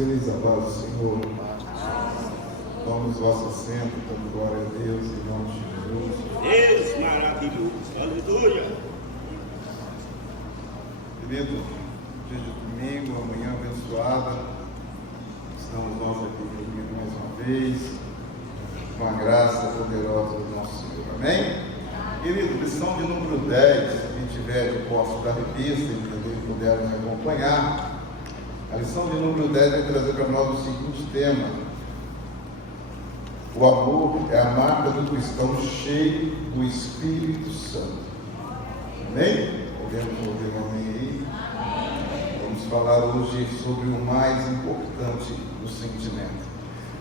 Queridos amados do Senhor, tome os vossos assentos, dando glória a Deus, em nome de Jesus. Deus maravilhoso, aleluia. Querido, dia de domingo, amanhã abençoada, estamos nós aqui reunidos mais uma vez, com a graça poderosa do nosso Senhor, amém? Querido, lição de número 10, quem tiver de posse da revista, entender e puder nos acompanhar. A lição de número 10 vai trazer para nós o seguinte tema: o amor é a marca do cristão cheio do Espírito Santo. Amém? Podemos ouvir um amém aí? Vamos falar hoje sobre o mais importante do sentimento.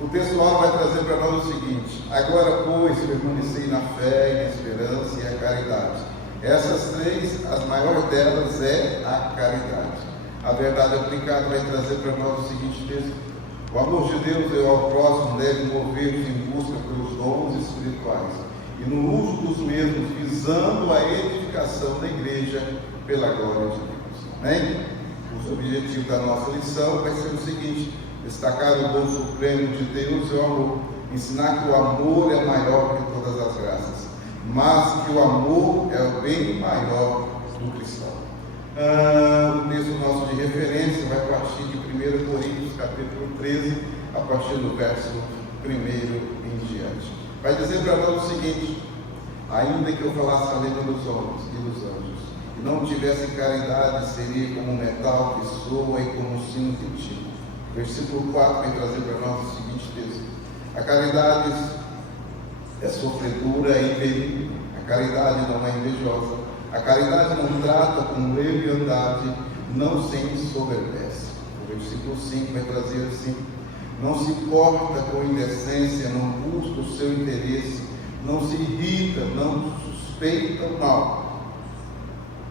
O texto lá vai trazer para nós o seguinte: agora, pois, permanecei na fé, na esperança e a caridade. Essas três, as maiores delas é a caridade. A verdade aplicada vai trazer para nós o seguinte texto: o amor de Deus e ao próximo deve mover-nos em busca pelos dons espirituais e no uso dos mesmos, visando a edificação da igreja pela glória de Deus. Amém? O objetivo da nossa lição vai ser o seguinte: destacar o dom supremo de Deus e o amor, ensinar que o amor é maior que todas as graças, mas que o amor é o bem maior do cristão. O texto nosso de referência vai partir de 1 Coríntios capítulo 13, a partir do verso 1 em diante. Vai dizer para nós o seguinte: ainda que eu falasse a língua dos homens e dos anjos, e não tivesse caridade, seria como um metal que soa e como um sino que tira. Versículo 4 vai trazer para nós o seguinte texto: a caridade é sofredora e benigna, a caridade não é invejosa, a caridade não trata com leviandade, não se ensoberbece. O versículo 5 vai trazer assim: não se porta com indecência, não busca o seu interesse, não se irrita, não suspeita o mal.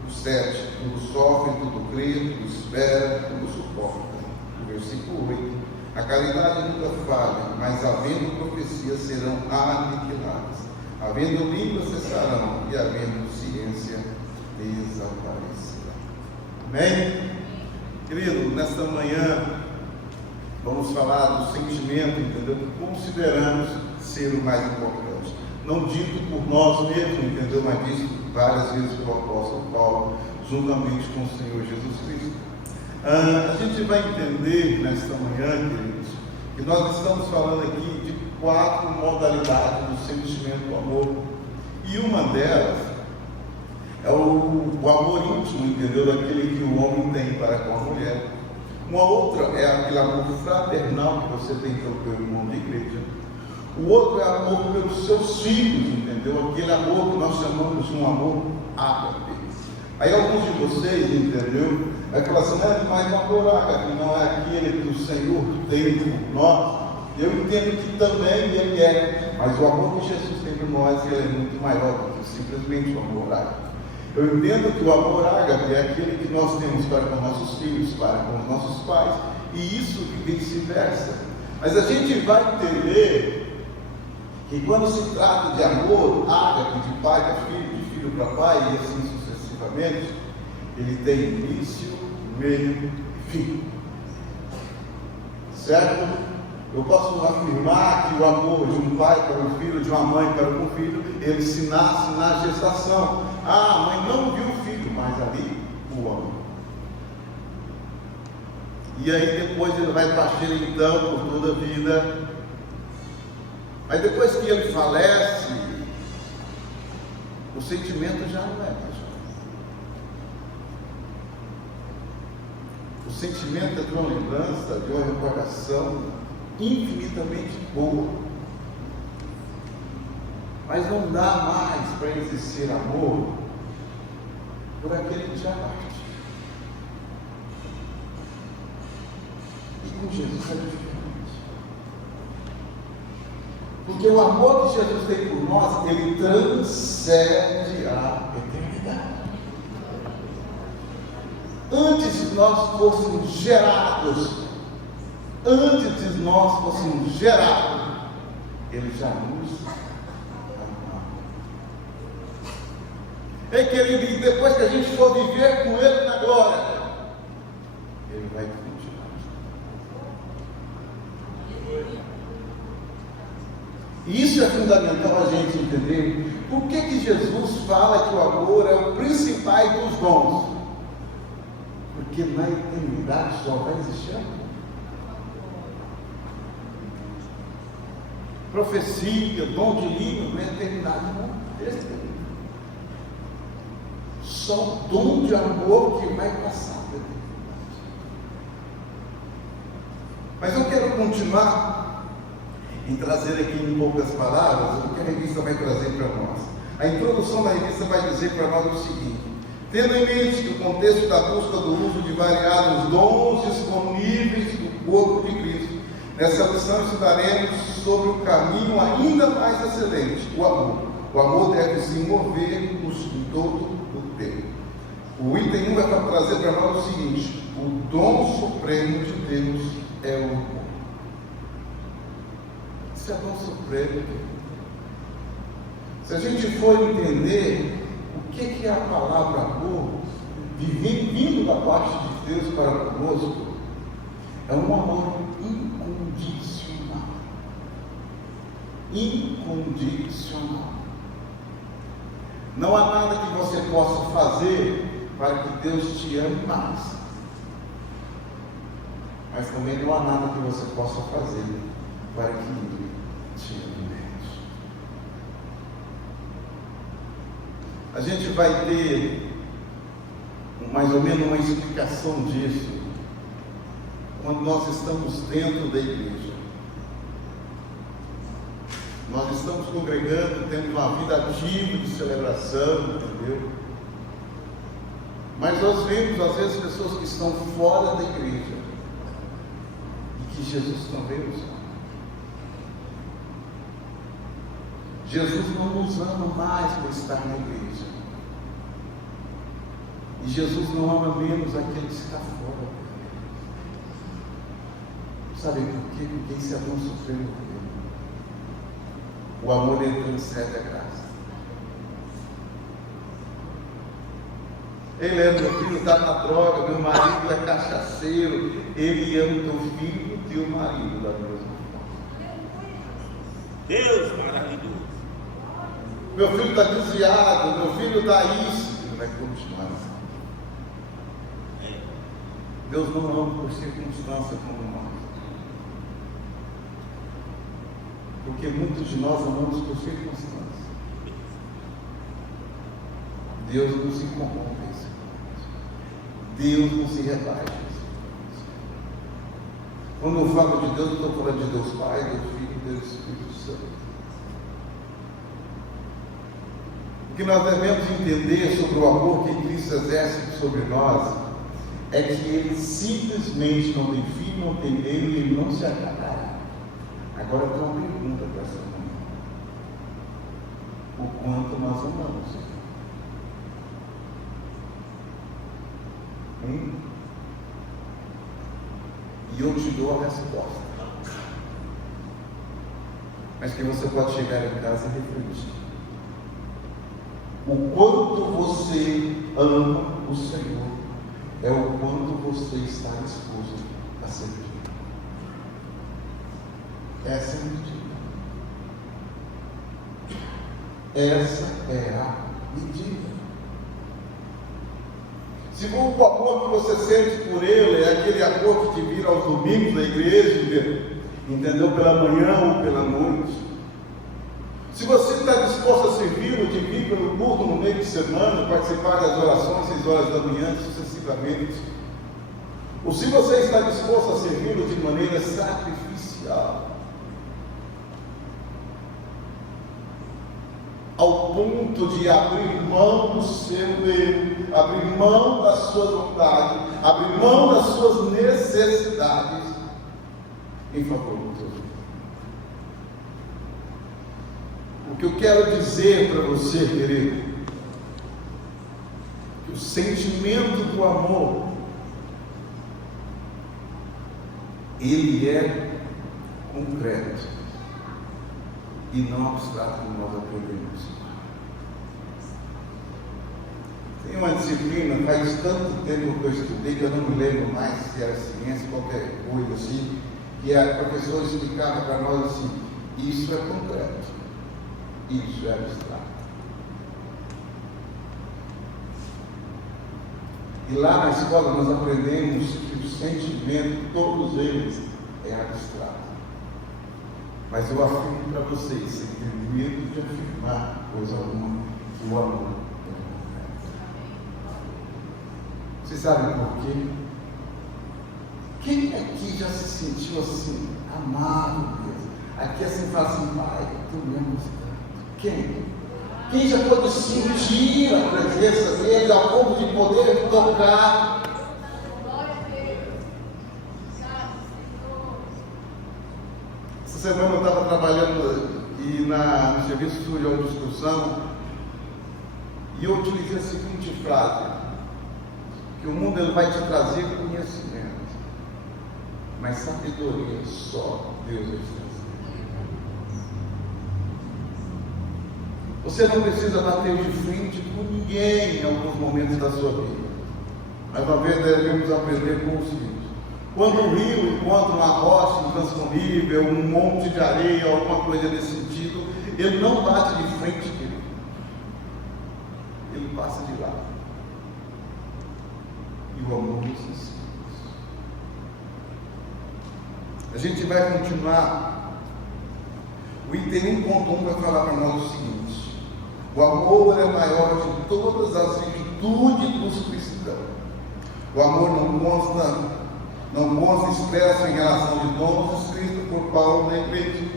O 7, tudo sofre, tudo crê, tudo espera, tudo suporta. O versículo 8, a caridade nunca falha, mas havendo profecias serão aniquiladas, havendo línguas cessarão e havendo ciência desaparecerá. Amém? Querido, nesta manhã vamos falar do sentimento, entendeu? Que consideramos ser o mais importante. Não dito por nós mesmos, entendeu? Mas dito várias vezes pelo apóstolo Paulo, juntamente com o Senhor Jesus Cristo. A gente vai entender nesta manhã, queridos, que nós estamos falando aqui de 4 modalidades do sentimento do amor. E uma delas é o amor íntimo, entendeu? Daquele que o homem tem para com a mulher. Uma outra é aquele amor fraternal que você tem pelo teu irmão de igreja. O outro é amor pelos seus filhos, entendeu? Aquele amor que nós chamamos de um amor ágape. Aí alguns de vocês, entendeu? Vai falar assim: mas o amor ágape não é aquele que o Senhor tem por nós. Eu entendo que também ele é, mas o amor que Jesus tem por nós, ele é muito maior do que simplesmente o amor ágape. Eu entendo que o amor ágape é aquele que nós temos para com nossos filhos, para com os nossos pais, e isso vice-versa. Mas a gente vai entender que quando se trata de amor ágape, de pai para filho, de filho para pai, e assim sucessivamente, ele tem início, meio e fim. Certo? Eu posso afirmar que o amor de um pai para um filho, de uma mãe para um filho, ele se nasce na gestação. A mãe não viu o filho, mas ali o ama. E aí depois ele vai partir então por toda a vida. Mas depois que ele falece, o sentimento já não é mais. O sentimento é de uma lembrança, de uma recordação infinitamente boa, mas não dá mais para exercer amor por aquele que já partiu. E com Jesus é diferente, porque o amor que Jesus tem por nós, ele transcende a eternidade. Antes de nós fôssemos gerados, ele já nos amava. É que ele diz: depois que a gente for viver com ele na glória, ele vai continuar. fundamental a gente entender por que Jesus fala que o amor é o principal dos dons. Porque na eternidade só vai existir amor. Profecia, dom de língua, na eternidade não existe. Só o dom de amor que vai passar pela eternidade. Mas eu quero continuar em trazer aqui em poucas palavras o que a revista vai trazer para nós. A introdução da revista vai dizer para nós o seguinte: tendo em mente que o contexto da busca do uso de variados dons disponíveis do corpo de Cristo, nessa lição estudaremos sobre o caminho ainda mais excelente, o amor. O amor deve se mover-nos em todo o tempo. O item 1 vai trazer para nós o seguinte: o dom supremo de Deus é o amor. Isso é dom supremo. Se a gente for entender o que é a palavra amor, vindo da parte de Deus para conosco, é um amor incondicional. Incondicional. Não há nada que você possa fazer para que Deus te ame mais. Mas também não há nada que você possa fazer para que Ele te ame menos. A gente vai ter mais ou menos uma explicação disso quando nós estamos dentro da igreja. Nós estamos congregando, tendo uma vida ativa de celebração, entendeu? Mas nós vemos às vezes pessoas que estão fora da igreja e que Jesus também os ama. Jesus não nos ama mais por estar na igreja. E Jesus não ama menos aquele que está fora. Sabe por quê? Porque isso é tão supremo dele. O amor ele transcende a graça. Ele é meu filho, está na droga, meu marido é cachaceiro, ele ama o teu filho e o teu marido da mesma forma. Deus maravilhoso. Meu filho está desviado, meu filho está isso, ele vai continuar. Deus não ama por circunstância como nós. Porque muitos de nós amamos por circunstâncias. Deus não se corrompe. Deus não se rebaixa. Quando eu falo de Deus, eu estou falando de Deus Pai, Deus Filho e Deus Espírito Santo. O que nós devemos entender sobre o amor que Cristo exerce sobre nós é que Ele simplesmente não tem fim, não tem meio e Ele não se acabará. Agora eu tenho uma pergunta para essa manhã: o quanto nós amamos? E eu te dou a resposta. Mas que você pode chegar em casa e refletir. O quanto você ama o Senhor é o quanto você está disposto a servir. Essa é a medida. Essa é a medida. Se o amor que você sente por Ele é aquele amor que te vira aos domingos na igreja, entendeu? Pela manhã ou pela noite. Se você está disposto a servir, de vir pelo culto no meio de semana, participar das orações 6 horas da manhã, sucessivamente. Ou se você está disposto a servi-lo de maneira sacrificial, ao ponto de abrir mão do seu eu, abrir mão da sua vontade, abrir mão das suas necessidades em favor do teu Deus. O que eu quero dizer para você, querido, que o sentimento do amor, ele é concreto e não abstrato como nós aprendemos. Tem uma disciplina, faz tanto tempo que eu estudei que eu não me lembro mais se era ciência, qualquer coisa assim, que a professora explicava para nós assim: isso é concreto, Isso é abstrato. E lá na escola nós aprendemos que o sentimento, todos eles, é abstrato. Mas eu afirmo para vocês, sem ter medo de afirmar coisa alguma, que o amor é concreto. Vocês sabem por quê? Quem aqui já se sentiu assim, amado mesmo? Aqui assim fala assim, pai, tu me amas tanto. Quem? Quem já pode sentir a presença dele ao ponto de poder tocar? Essa semana eu estava trabalhando e no serviço de uma discussão e eu utilizei a seguinte frase: que o mundo ele vai te trazer conhecimento, mas sabedoria só Deus vai te trazer. Você não precisa bater de frente com ninguém em alguns momentos da sua vida. Mas uma vez devemos aprender com o seguinte: quando um rio encontra uma rocha intransponível, um monte de areia, alguma coisa nesse sentido, ele não bate de frente dele. Ele passa de lado. E o amor nos ensina isso. A gente vai continuar. O item 1.1 vai falar para nós o seguinte: o amor é maior de todas as virtudes dos cristãos. O amor não consta expresso em relação de dons escritos por Paulo na igreja.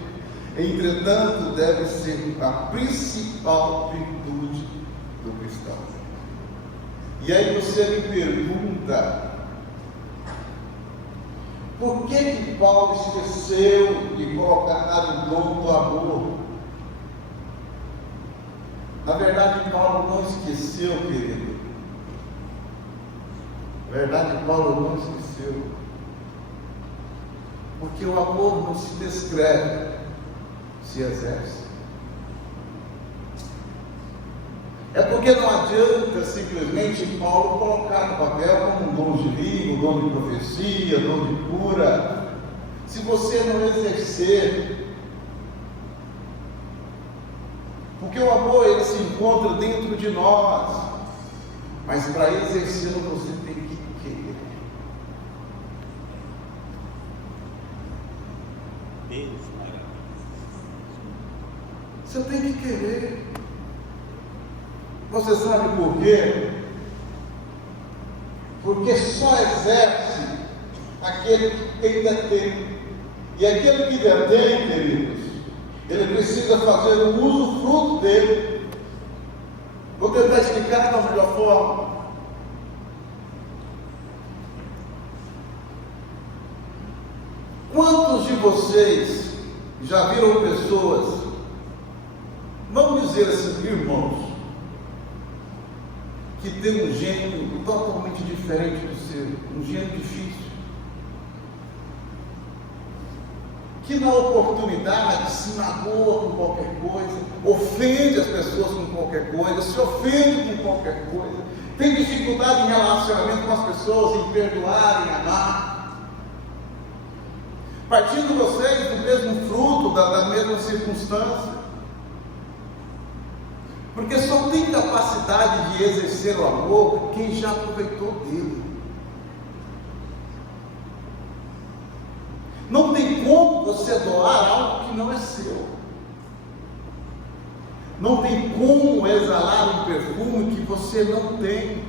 Entretanto, deve ser a principal virtude do cristão. E aí você me pergunta: por que Paulo esqueceu de colocar o dom do amor? Na verdade, Paulo não esqueceu, querido. Na verdade, Paulo não esqueceu. Porque o amor não se descreve, se exerce. É porque não adianta simplesmente Paulo colocar no papel como um dom divino, um dom de profecia, um dom de cura, se você não exercer. Porque o amor ele se encontra dentro de nós, mas para exercê-lo você tem que querer. Deus, você tem que querer. Você sabe por quê? Porque só exerce aquele que ainda tem. E aquele que ainda tem, queridos, ele precisa fazer o usufruto dele. Vou tentar explicar da melhor forma. Quantos de vocês já viram pessoas, vamos dizer assim, irmãos, que tem um gênio totalmente diferente do seu, um gênio difícil, que na oportunidade se magoa com qualquer coisa, ofende as pessoas com qualquer coisa, se ofende com qualquer coisa, tem dificuldade em relacionamento com as pessoas, em perdoar, em amar. Partindo vocês do mesmo fruto, da mesma circunstância. Porque só tem capacidade de exercer o amor quem já aproveitou dele. Não tem como você doar algo que não é seu. Não tem como exalar um perfume que você não tem.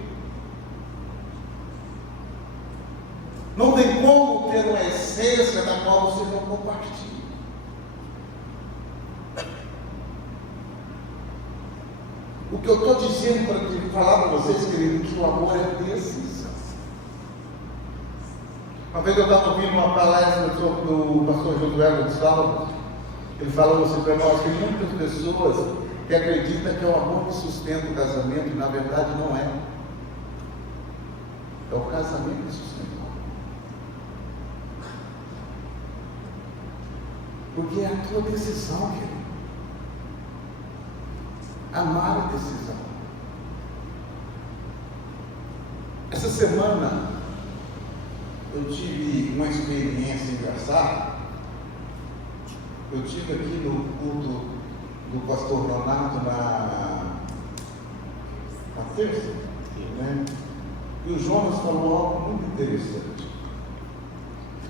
Não tem como ter uma essência da qual você não compartilha. O que eu estou dizendo para falar para vocês, queridos, que o amor é decisão. Uma vez eu estava ouvindo uma palestra do pastor Josué Gonçalves. Ele falou assim para nós que muitas pessoas que acreditam que é o amor que sustenta o casamento, e na verdade não é. É o casamento que sustenta o amor. Porque é a tua decisão, querido. Amar é decisão. Essa semana eu tive uma experiência engraçada. Eu tive aqui no culto do pastor Leonardo na terça, né? E o Jonas falou algo muito interessante.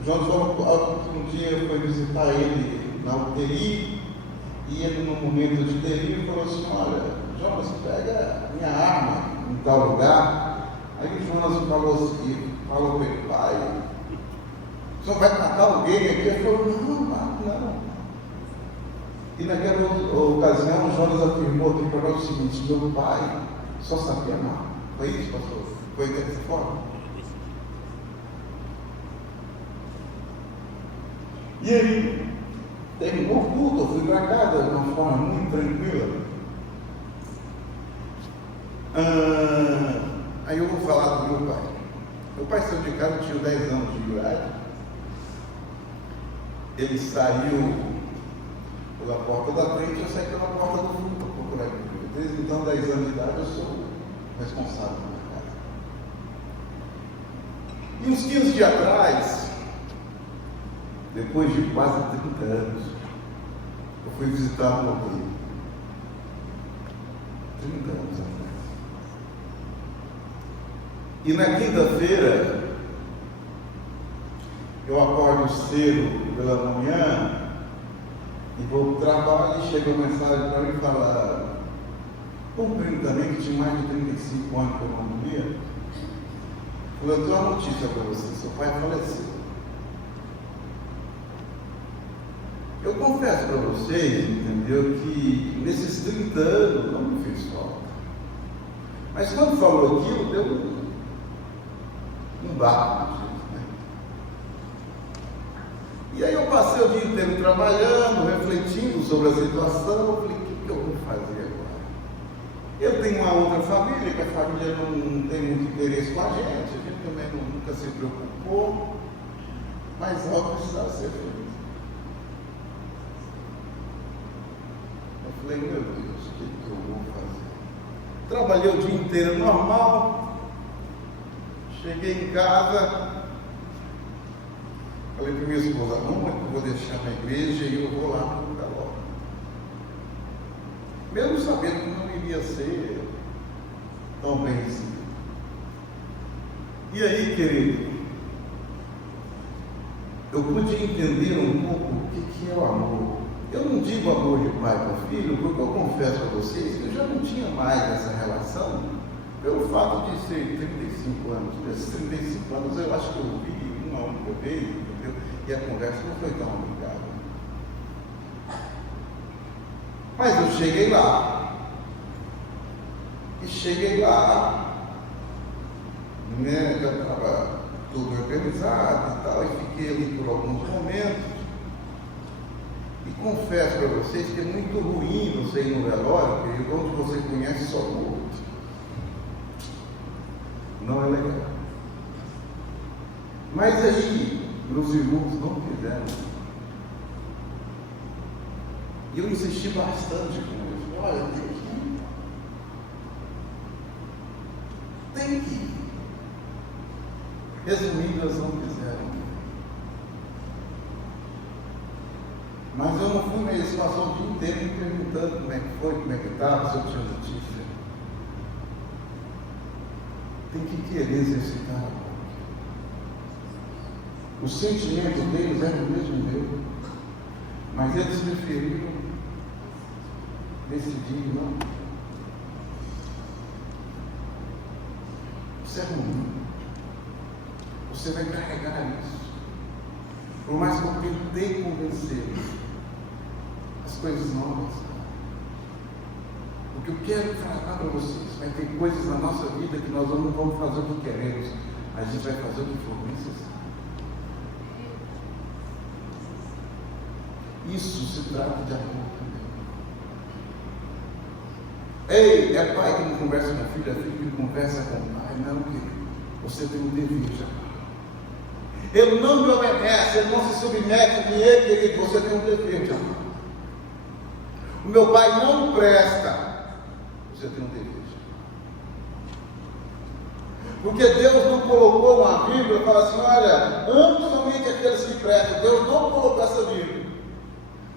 O Jonas falou que um dia foi visitar ele na UTI, e ele, no momento de delírio, falou assim: olha, Jonas, pega minha arma em tal lugar. Aí o Jonas falou assim, falou para ele: pai, o senhor vai matar alguém aqui? Ele falou: não. E naquela ocasião, o Jonas afirmou aqui para nós o seguinte: meu pai só sabia amar. Foi isso, pastor? Foi dessa forma? E aí, terminou o culto, eu fui para casa de uma forma muito tranquila. Aí eu vou falar do meu pai. Meu pai saiu de casa, tinha 10 anos de idade. Ele saiu pela porta da frente, eu saí pela porta do fundo para procurar ele. Desde então, 10 anos de idade, eu sou responsável pela casa. E uns 15 dias atrás, depois de quase 30 anos, eu fui visitar o meu pai. 30 anos atrás. E na quinta-feira, eu acordo cedo pela manhã e vou para o trabalho, e chega uma mensagem para mim e fala: cumprindo também, que tinha mais de 35 anos que eu não via. Eu tenho uma notícia para você: seu pai faleceu. Eu confesso para vocês, entendeu, que nesses 30 anos não me fez falta. Mas quando falou aquilo, deu um barco, né? E aí eu passei o dia inteiro trabalhando, refletindo sobre a situação. Eu falei: o que eu vou fazer agora? Eu tenho uma outra família, que a família não tem muito interesse com a gente também nunca se preocupou, mas algo precisava ser feito. Eu falei: meu Deus, o que eu vou fazer? Trabalhei o dia inteiro normal, cheguei em casa, falei para minha esposa: não, eu vou deixar na igreja e eu vou lá para o lugar logo. Mesmo sabendo que não iria ser tão bem recebido. E aí, querido, eu pude entender um pouco o que é o amor. Eu não digo amor de pai para filho, porque eu confesso a vocês que eu já não tinha mais essa relação, pelo fato de ser 35 anos. Nesses 35 anos eu acho que eu vi uma única vez, entendeu? E a conversa não foi tão amigável. Mas eu cheguei lá. E cheguei lá, né, já estava tudo organizado e tal, e fiquei ali por alguns momentos. E confesso para vocês que é muito ruim você ir no velório, porque onde você conhece só o outro. Não é legal. Mas aí, meus irmãos não quiseram. E eu insisti bastante com eles: olha, tem que ir. Tem que ir. Resumindo, elas não quiseram. Mas eu não fui, eles passaram o dia inteiro me perguntando como é que foi, como é que estava, se eu tinha notícia. Tem que querer exercitar a boca. O sentimento deles era o mesmo meu, mas eles preferiram decidir não. Isso é ruim. Você vai carregar isso. Por mais que eu tentei convencê-los, as coisas não avançaram. O que eu quero falar para vocês: vai ter coisas na nossa vida que nós não vamos fazer o que queremos, a gente vai fazer o que for necessário. Isso se trata de amor também. Ei, é pai que não conversa com filho, é filho que não conversa com pai. Não, querido. Você tem um dever de amar. Ele não me obedece, ele não se submete a mim, querido. Você tem um dever de amar. O meu pai não presta. Você tem um dever de amar. Porque Deus não colocou uma Bíblia e fala assim: olha, ame somente aqueles que prestam. Deus não colocou essa Bíblia.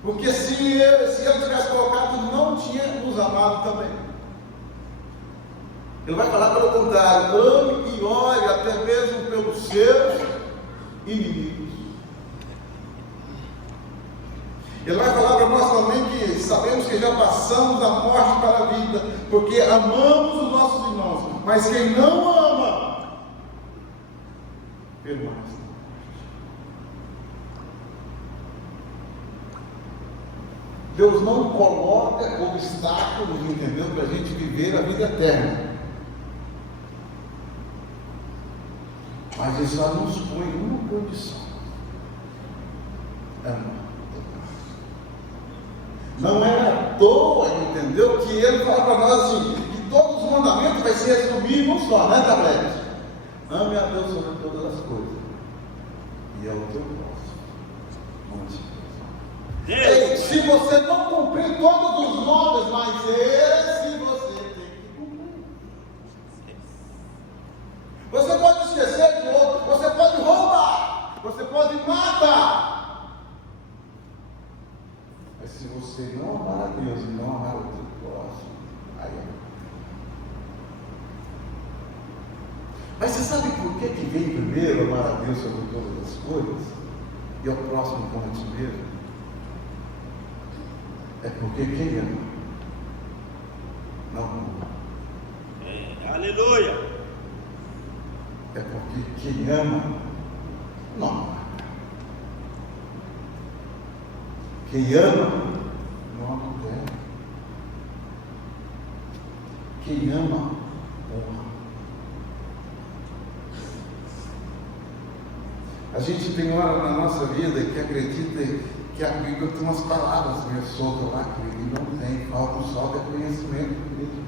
Porque se ele tivesse colocado, não tinha nos amado também. Ele vai falar pelo contrário: ame e ore até mesmo pelos seus inimigos. Ele vai falar para nós também que sabemos que já passamos da morte para a vida, porque amamos os nossos irmãos, mas quem não ama, permanece. Deus não coloca obstáculos, entendeu? Para a gente viver a vida eterna. Mas Ele só nos põe uma condição: amar. Não é à toa, entendeu? Que Ele fala para nós assim, que todos os mandamentos vai se resumir em um só, né, Tablete? Ame a Deus sobre todas as coisas, e ao teu próximo. Ei, se você não cumprir todos os nomes, mas esse você tem que cumprir. Você pode esquecer de outro, você pode roubar, você pode matar. Mas se você não amar a Deus e não amar o teu próximo, aí é. Mas você sabe por que vem primeiro amar a Deus sobre todas as coisas e ao próximo como a ti mesmo? É porque quem ama não ama. Aleluia! É porque quem ama não mata. Quem ama não adultera. Quem ama honra. A gente tem hora na nossa vida que acredita que a Bíblia tem umas palavras meio soltas lá, que ele não tem, falta só de conhecimento mesmo.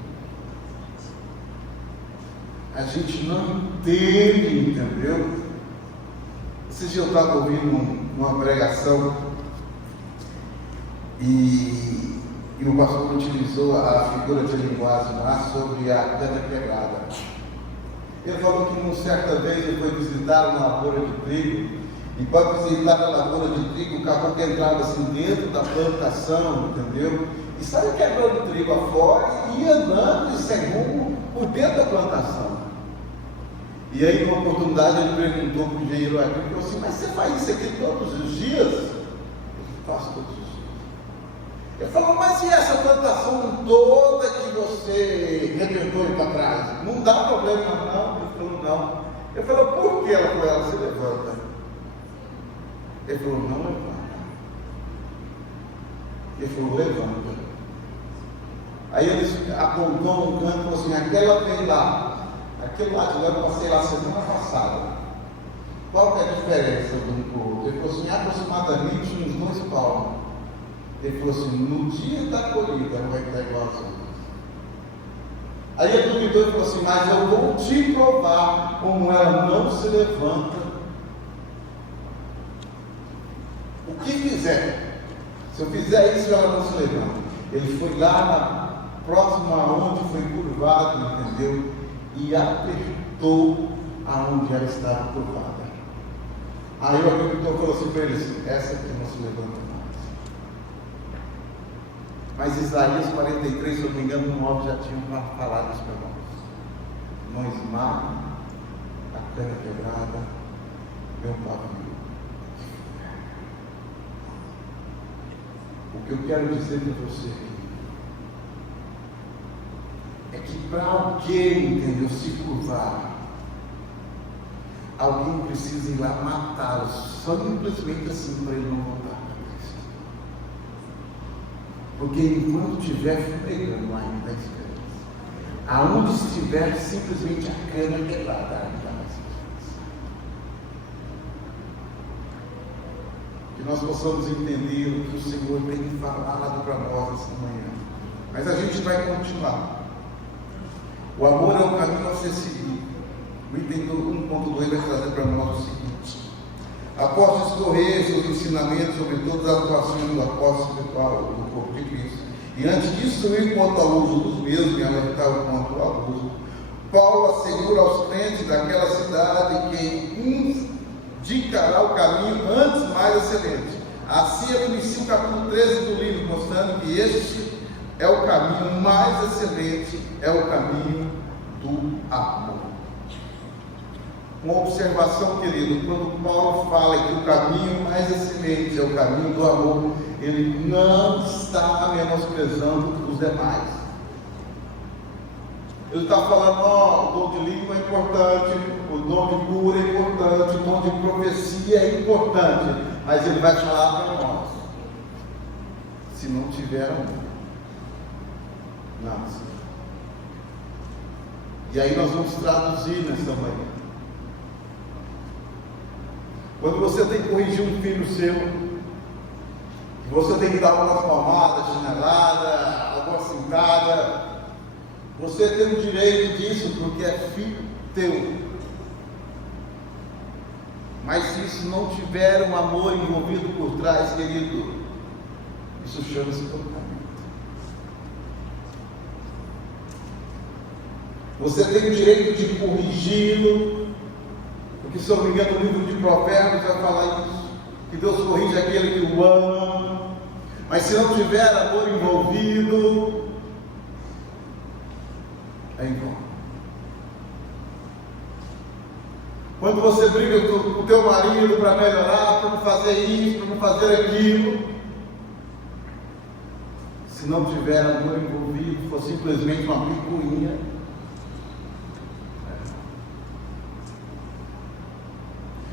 A gente não entende, entendeu? Esses dias eu estava ouvindo uma pregação e o pastor utilizou a figura de linguagem lá sobre a pedra quebrada. Ele falou que uma certa vez ele foi visitar uma lavoura de trigo. E para visitar a lavoura de trigo, o caboclo entrava assim dentro da plantação, entendeu? E saia quebrando o trigo afora e ia andando sem rumo por dentro da plantação. E aí, numa oportunidade, ele perguntou para o engenheiro agrícola, falou assim: mas você faz isso aqui todos os dias? Eu faço todos os dias. Ele falou: mas e essa plantação toda que você rebentou aí para trás? Não dá problema não? Ele falou: não. Ele falou: por que? Ela falou: ela se levanta. Ele falou: não levanta. Ele falou: levanta. Aí ele apontou um canto e falou assim: aquela vem lá. Aquele lá de lá eu passei lá semana passada. Qual que é a diferença do um para o outro? Ele falou assim: aproximadamente uns 2 palmos. Ele falou assim: no dia da colheita não vai estar igual às outras. Aí ele duvidou e falou assim: mas eu vou te provar como ela não se levanta. O que fizer, se eu fizer isso, ela não se levanta. Ele foi lá na próxima onde foi curvado, entendeu? E apertou aonde ela estava curvada. Aí o agricultor falou assim para ele: essa aqui não se levanta mais. Mas Isaías 43, se eu não me engano, no 9 já tinha falado isso para nós. Não esmaga a pedra quebrada, meu pavio. O que eu quero dizer para você é que para alguém, entendeu, se curvar, alguém precisa ir lá matá-lo, simplesmente assim, para ele não voltar a cabeça. Porque enquanto estiver fumegando ainda a esperança, aonde estiver simplesmente a cana quebrada, ainda mais esperança. Que nós possamos entender o que o Senhor tem falado para nós esta manhã. Mas a gente vai continuar. O amor é o caminho a ser seguido. O item 1.2 vai trazer para nós o seguinte: após discorrer seus ensinamentos sobre todas as atuações do apóstolo espiritual do corpo de Cristo, e antes de instruir quanto ao uso dos mesmos e alertar quanto ao abuso, Paulo assegura aos crentes daquela cidade que indicará o caminho antes mais excelente, Assim eu inicio o capítulo 13 do livro, mostrando que este é o caminho mais excelente, é o caminho do amor. Uma observação, querido, quando Paulo fala que o caminho mais excelente é o caminho do amor, ele não está menosprezando os demais. Ele está falando, o dom de língua é importante, o dom de cura é importante, o dom de profecia é importante, mas ele vai falar para nós, se não tiver amor, nada. E aí nós vamos traduzir nessa manhã. Quando você tem que corrigir um filho seu, você tem que dar uma palmada, chinelada, alguma cintada, você tem o direito disso porque é filho teu. Mas se isso não tiver um amor envolvido por trás, querido, isso chama-se totalmente. Você tem o direito de corrigi-lo, porque se eu não me engano, o livro de Provérbios vai falar isso, que Deus corrige aquele que o ama, mas se não tiver amor envolvido, é em vão. Quando você briga com o teu marido para melhorar, para não fazer isso, para não fazer aquilo, se não tiver amor envolvido, for simplesmente uma picuinha,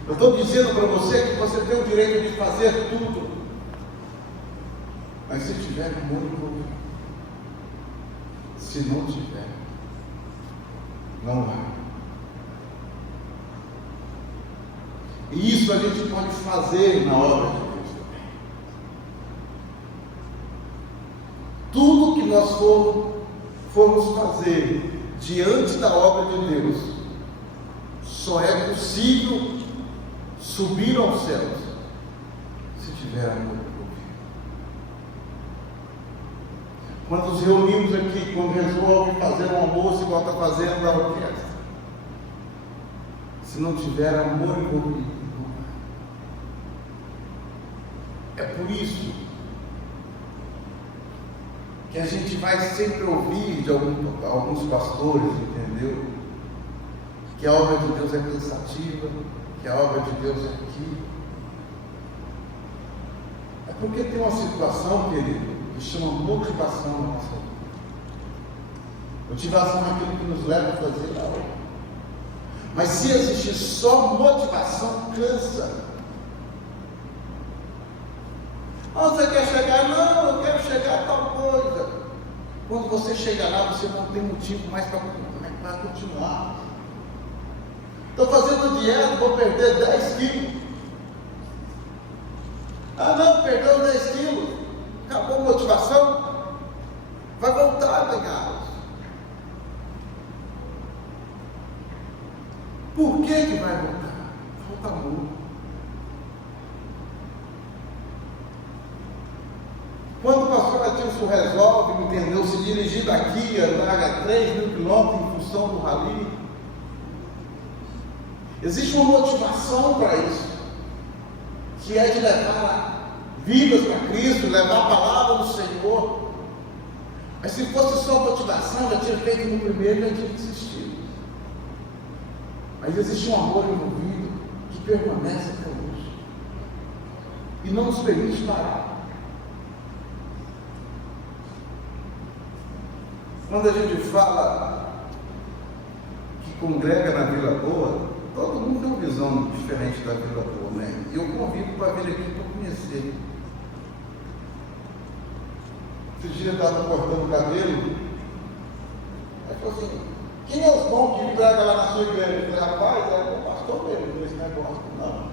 eu estou dizendo para você que você tem o direito de fazer tudo, mas se tiver amor envolvido, se não tiver, não vai. E isso a gente pode fazer na obra de Deus também. Tudo que nós formos fazer diante da obra de Deus, só é possível subir aos céus se tiver amor envolvido. Quando nos reunimos aqui, quando resolve fazer um almoço igual está fazendo da orquestra, se não tiver amor envolvido, é por isso que a gente vai sempre ouvir de alguns pastores, entendeu? Que a obra de Deus é cansativa, que a obra de Deus é aqui. É porque tem uma situação, querido, que chama motivação na nossa vida. Motivação é aquilo que nos leva a fazer a obra. Mas se existir só motivação, cansa. Você quer chegar? Não, eu quero chegar a tal coisa. Quando você chega lá, você não tem motivo mais para continuar. Estou fazendo dieta, vou perder 10 quilos. Não, perdeu 10 quilos. Acabou a motivação. Vai voltar a ganhá-los. Por que vai voltar? Falta amor. Quando o pastor Atilson resolve, entendeu, se dirigir daqui, andar 3 mil quilômetros em função do rally, existe uma motivação para isso, que é de levar vidas para Cristo, levar a palavra do Senhor. Mas se fosse só motivação, já tinha feito no primeiro, já tinha desistido. Mas existe um amor envolvido que permanece até hoje e não nos permite parar. Quando a gente fala que congrega na Vila Boa, todo mundo tem uma visão diferente da Vila Boa, né? E eu convido para vir aqui para conhecer. Esse dia eu estava cortando o cabelo, aí falou assim: quem é os bons que prega lá na sua igreja? Eu falei: rapaz, é o pastor mesmo nesse negócio. Não.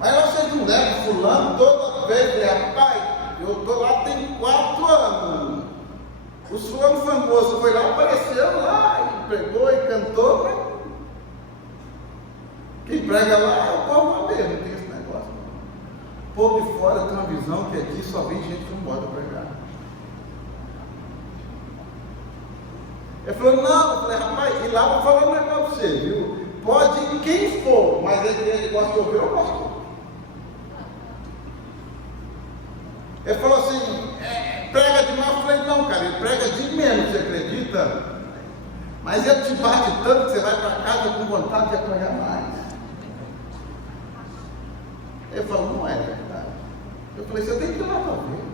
Mas eu sei que um leve fulano toda vez, eu falei: rapaz, eu estou lá tem 4 anos. O fulano famoso foi lá, apareceu lá, e pregou e cantou, mas quem prega lá é o povo mesmo, não tem esse negócio. O povo de fora tem uma visão que aqui só vem gente que não pode pregar. Ele falou: não, eu falei: rapaz, e lá vou falar um negócio para você, viu? Pode ir quem for, mas ele gosta de ouvir, eu gosto. Mas ele te bate tanto que você vai para casa com vontade de apanhar mais. Ele falou, não é verdade. Eu falei, você tem que ir lá para ver.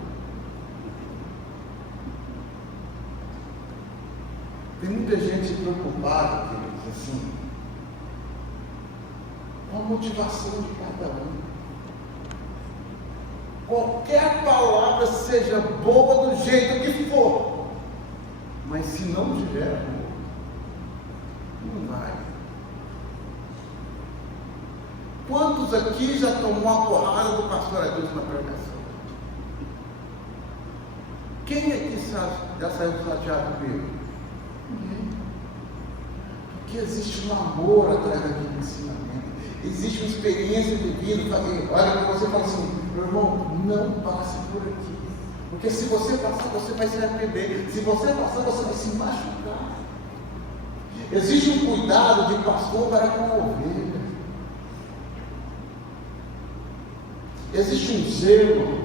Tem muita gente preocupada, queridos, assim, com a motivação de cada um. Qualquer palavra seja boa do jeito que for, mas se não tiver amor, não vai. Quantos aqui já tomou a porrada do pastor Adilson na pregação? Quem aqui já saiu chateado comigo? Ninguém. Porque existe um amor atrás daquele ensinamento. Existe uma experiência de vida. Olha para você e fala assim, meu irmão, não passe por aqui. Porque se você passar, você vai se arrepender. Se você passar, você vai se machucar. Existe um cuidado de pastor para com a ovelha. Existe um zelo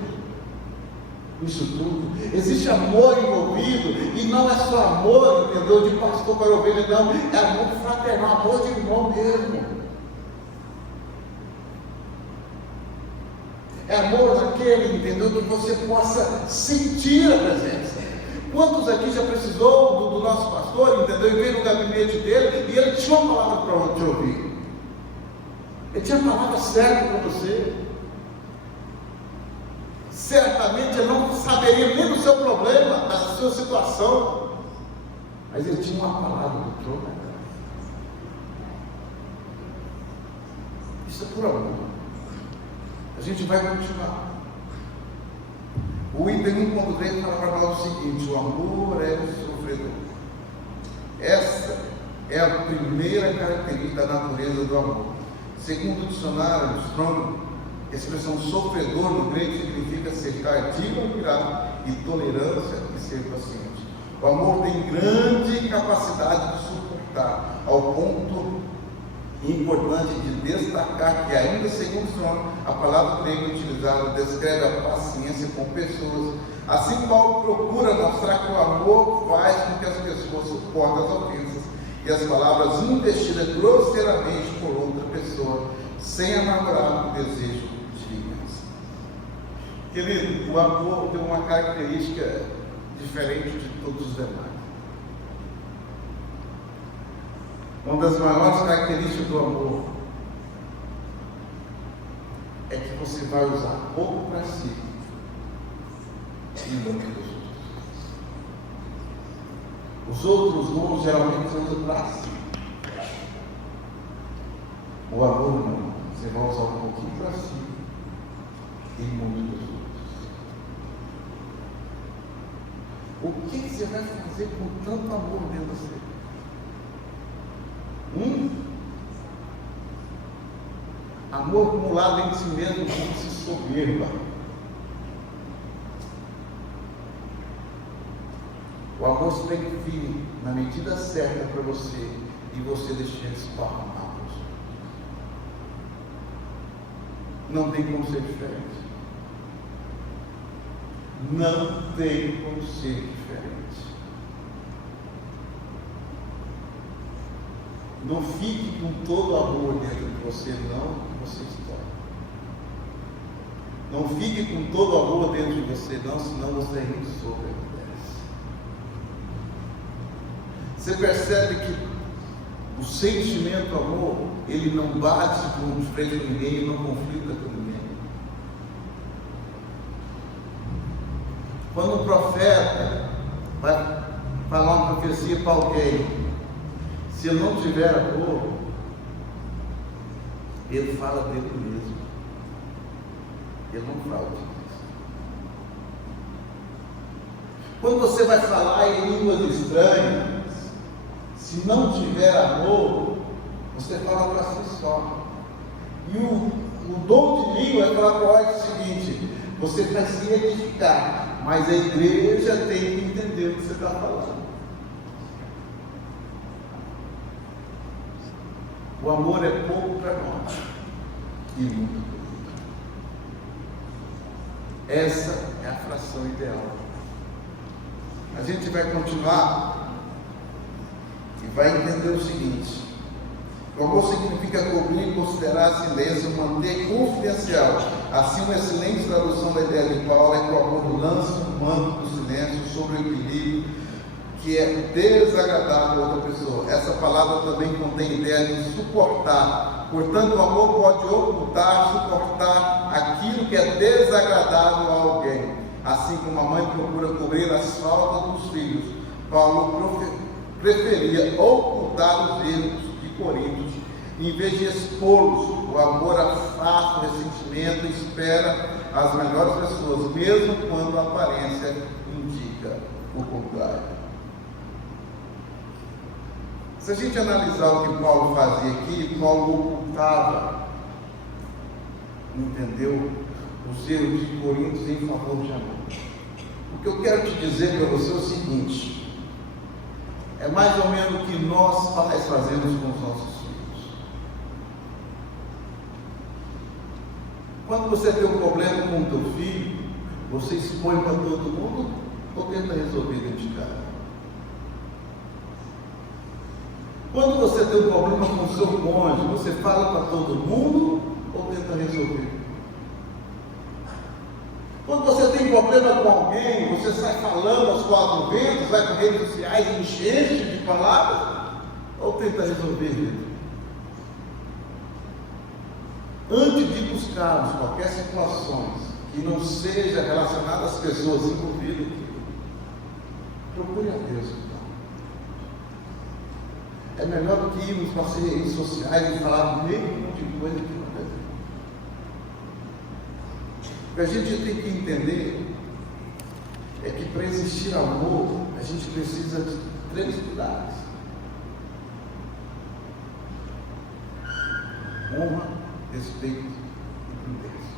nisso tudo. Existe amor envolvido. E não é só amor, entendeu? De pastor para a ovelha, não. É amor fraternal, amor de irmão mesmo. É amor daquele, entendeu? Que você possa sentir a presença. Quantos aqui já precisou do nosso pastor, entendeu? E veio no gabinete dele e ele tinha uma palavra para te ouvir. Ele tinha a palavra certa para você. Certamente ele não saberia nem do seu problema, da sua situação, mas ele tinha uma palavra do trono. Isso é por amor. A gente vai continuar. O item 1.3 fala para nós o seguinte: o amor é sofredor. Essa é a primeira característica da natureza do amor. Segundo o dicionário Strong, a expressão sofredor no grego significa ser tardio ao virar, e tolerância e ser paciente. O amor tem grande capacidade de suportar, ao ponto importante de destacar que, ainda segundo Strong, a palavra grega utilizada descreve a paciência com pessoas. Assim, Paulo procura mostrar que o amor faz com que as pessoas suportem as ofensas e as palavras investidas grosseiramente por outra pessoa, sem amargurar o desejo de vingança. Querido, o amor tem uma característica diferente de todos os demais. Uma das maiores características do amor é que você vai usar pouco para si e muito dos outros. Os outros não geralmente se usam para si. O amor não. Você vai usar um pouquinho para si e muito dos outros. O que você vai fazer com tanto amor dentro de você? Amor acumulado em si mesmo não se soberba. O amor se tem que vir na medida certa para você e você deixar ele esparramar. Não tem como ser diferente. Não tem como ser diferente. Não fique com todo o amor dentro de você, não, que você está. Não fique com todo o amor dentro de você, não, senão você ainda sobrevivesse. Você percebe que o sentimento amor, ele não bate de frente com ninguém, ele não conflita com ninguém. Quando um profeta vai falar uma profecia para alguém, se ele não tiver amor, ele fala dele mesmo. Ele não fala de Deus. Quando você vai falar em línguas estranhas, se não tiver amor, você fala para si só. E o dom de língua é falar para o seguinte: você vai se edificar, mas a igreja tem que entender o que você está falando. O amor é pouco para nós e muito para o outro. Essa é a fração ideal. A gente vai continuar e vai entender o seguinte: o amor significa cobrir, considerar silêncio, manter confidencial. Assim, uma excelente tradução da ideia de Paulo é que o amor lança um manto do silêncio sobre o equilíbrio que é desagradável a outra pessoa. Essa palavra também contém a ideia de suportar. Portanto, o amor pode ocultar, suportar aquilo que é desagradável a alguém. Assim como a mãe procura cobrir as faltas dos filhos, Paulo preferia ocultar os erros de Coríntios, em vez de expô-los. O amor afasta o ressentimento e espera as melhores pessoas, mesmo quando a aparência indica o contrário. Se a gente analisar o que Paulo fazia aqui, Paulo ocultava, entendeu? Os erros de Coríntios em favor de amor. O que eu quero te dizer para você é o seguinte: é mais ou menos o que nós pais fazemos com os nossos filhos. Quando você tem um problema com o teu filho, você expõe para todo mundo ou tenta resolver dentro de casa? Quando você tem um problema com o seu cônjuge, você fala para todo mundo ou tenta resolver? Quando você tem problema com alguém, você sai falando aos quatro ventos, vai para redes sociais e enche de palavras, ou tenta resolver? Antes de buscarmos qualquer situação que não seja relacionada às pessoas envolvidas, procure a Deus. É melhor do que irmos para as redes sociais e falar meio monte de coisa que não deve. O que a gente tem que entender é que para existir amor, a gente precisa de 3 pilares: honra, respeito e prudência.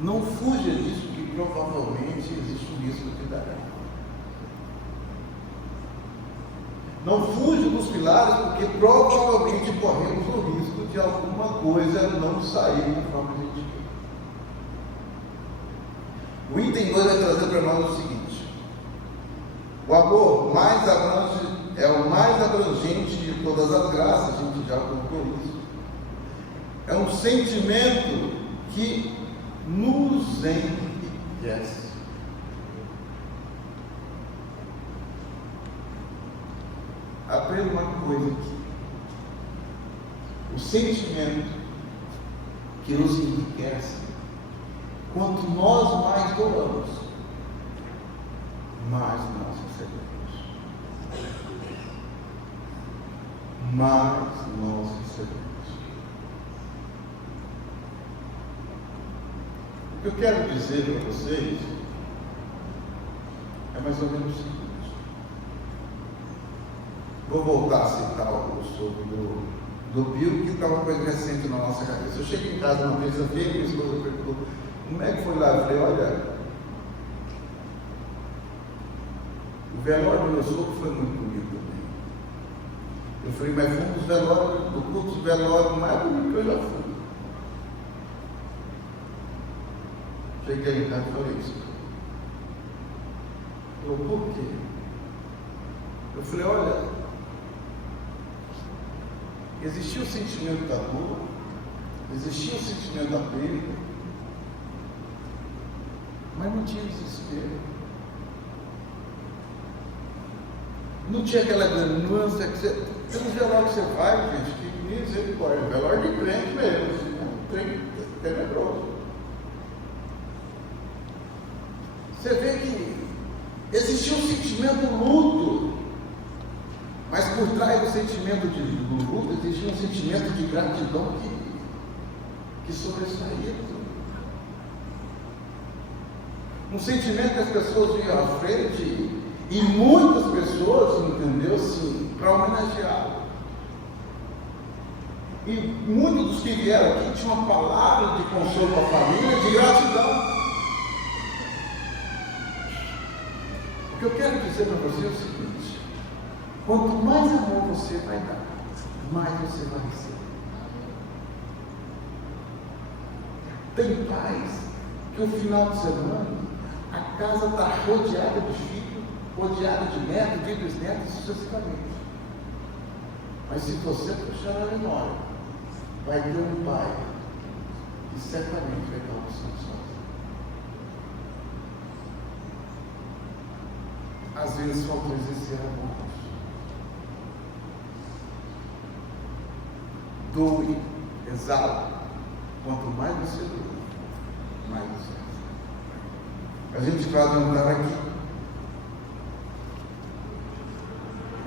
Não fuja disso, que provavelmente existe um risco de dar errado. Não fuja dos pilares, porque provavelmente corremos o risco de alguma coisa não sair conforme a gente quer. O item 2 vai trazer para nós o seguinte: o amor é o mais abrangente de todas as graças, a gente já colocou isso. É um sentimento que nos enriquece. Aprenda uma coisa aqui: o sentimento que nos enriquece, quanto nós mais doamos, mais nós recebemos. Mais nós recebemos. O que eu quero dizer para vocês é mais ou menos o seguinte. Vou voltar a citar algo sobre do Bill, que está uma coisa recente na nossa cabeça. Eu cheguei em casa uma vez, minha esposa perguntou: como é que foi lá? Eu falei: olha, o velório do meu sogro foi muito bonito também. Eu falei: mas foi um dos velórios, do culto de velório mais bonito que eu já fui. Cheguei em casa e falei isso. Falou: por quê? Eu falei: olha, existia o sentimento da dor, existia o sentimento da perda, mas não tinha desespero, não tinha aquela ganância que você. Tem uns velórios que você vai, gente, que misericórdia, velório de crente mesmo, assim, um trem tenebroso. Você vê que existia um sentimento do luto, mas por trás do sentimento do luto existia um sentimento de gratidão que sobressaía tudo. Um sentimento que as pessoas vinham à frente e muitas pessoas, entendeu, assim, para homenageá-lo. E muitos dos que vieram aqui tinham uma palavra de consolo para a família, de gratidão. O que eu quero dizer para você é o seguinte: quanto mais amor você vai dar, mais você vai receber. Tem pais que no final de semana a casa está rodeada de filhos rodeado de netos, de bisnetos, sucessivamente. Mas se você puxar a memória, vai ter um pai que certamente vai dar opção sozinho. Às vezes faltou exercer amor. Doe, exala. Quanto mais você doe, mais você recebe. A gente vai andar aqui.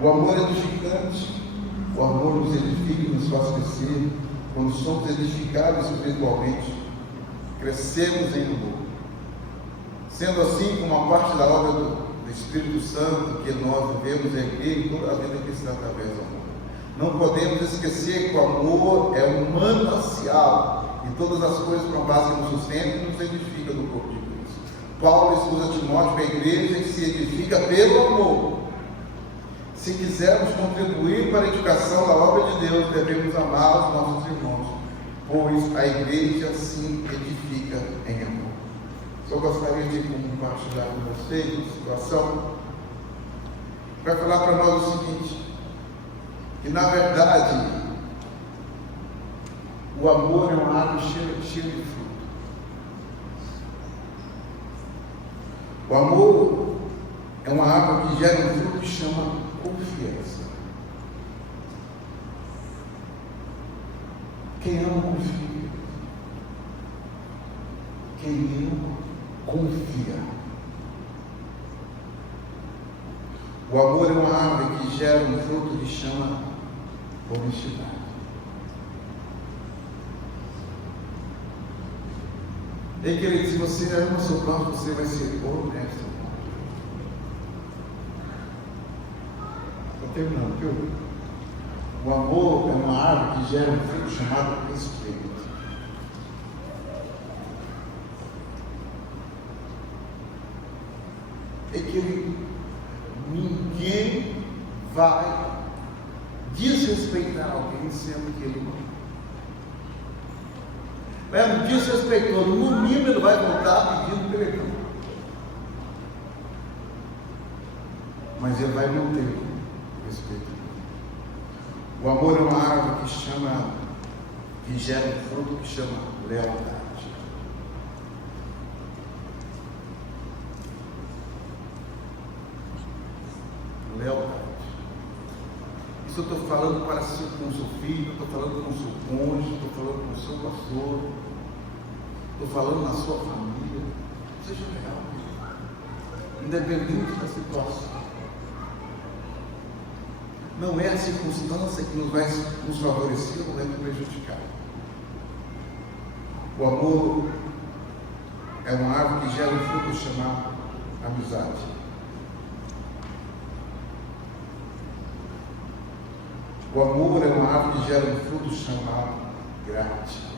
O amor é edificante. O amor nos edifica e nos faz crescer. Quando somos edificados espiritualmente, crescemos em amor. Sendo assim, como a parte da obra do Espírito Santo que nós devemos erguer em toda a vida cristã através do amor. Não podemos esquecer que o amor é um manancial e todas as coisas com base no sustento e nos edifica no corpo de Cristo. Paulo excusa Timóteo para a igreja que se edifica pelo amor. Se quisermos contribuir para a edificação da obra de Deus, devemos amar os nossos irmãos, pois a igreja se edifica em amor. Só gostaria de compartilhar com vocês uma situação que vai falar para nós o seguinte, que na verdade o amor é uma árvore cheia de fruto. O amor é uma árvore que gera um fruto que chama confiança. Quem ama confia. Quem ama confia. O amor é uma árvore que gera um fruto que chama honestidade. Ei, querido, se você ama seu próximo, você vai ser honesto. Estou terminando, viu? O amor é uma árvore que gera um fruto chamado respeito. É que ninguém vai desrespeitar alguém sendo que ele não. Mesmo desrespeitou, no mínimo ele vai voltar pedindo perdão. Mas ele vai manter o respeito. O amor é uma árvore que gera um fruto que chama lealdade. Lealdade. Isso eu estou falando com o seu filho, estou falando com o seu cônjuge, estou falando com o seu pastor, estou falando na sua família. Seja leal, independente da situação. Não é a circunstância que nos vai nos favorecer ou vai nos prejudicar. O amor é uma árvore que gera um fruto chamado amizade. O amor é uma árvore que gera um fruto chamado gratidão.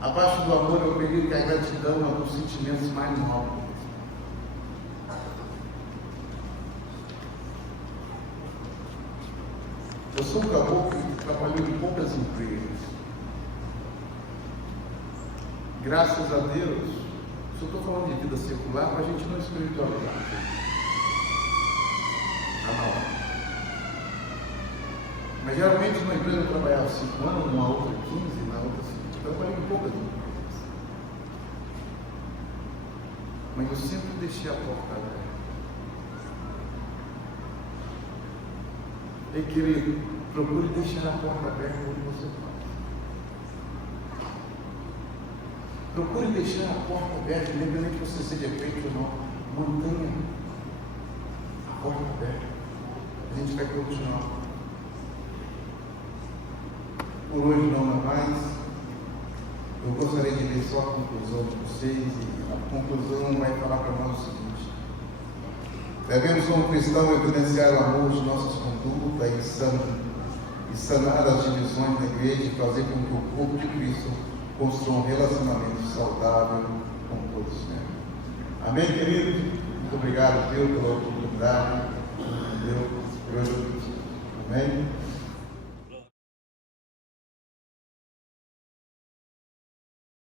Abaixo do amor eu acredito que a gratidão é um dos sentimentos mais nobres. Eu sou um caboclo que trabalhou em poucas empresas. Graças a Deus, se eu estou falando de vida secular, para a gente não espiritualizar. Está na hora. Mas geralmente numa empresa eu trabalhava 5 anos, numa outra 15, na outra 5. Eu trabalhei em poucas empresas. Mas eu sempre deixei a porta aberta. Ei, querido, procure deixar a porta aberta onde você faz. Procure deixar a porta aberta, independente de você ser defeito ou não. Mantenha a porta aberta. A gente vai continuar. Por hoje não é mais. Eu gostaria de ler só a conclusão de vocês. E a conclusão vai falar para nós o seguinte. Devemos, como cristão, evidenciar o amor de nossas condutas e sanar as divisões da igreja e fazer com que o corpo de Cristo construa um relacionamento saudável com todos os membros. Amém, querido? Muito obrigado, Deus, pela oportunidade. Deus, por hoje. Amém?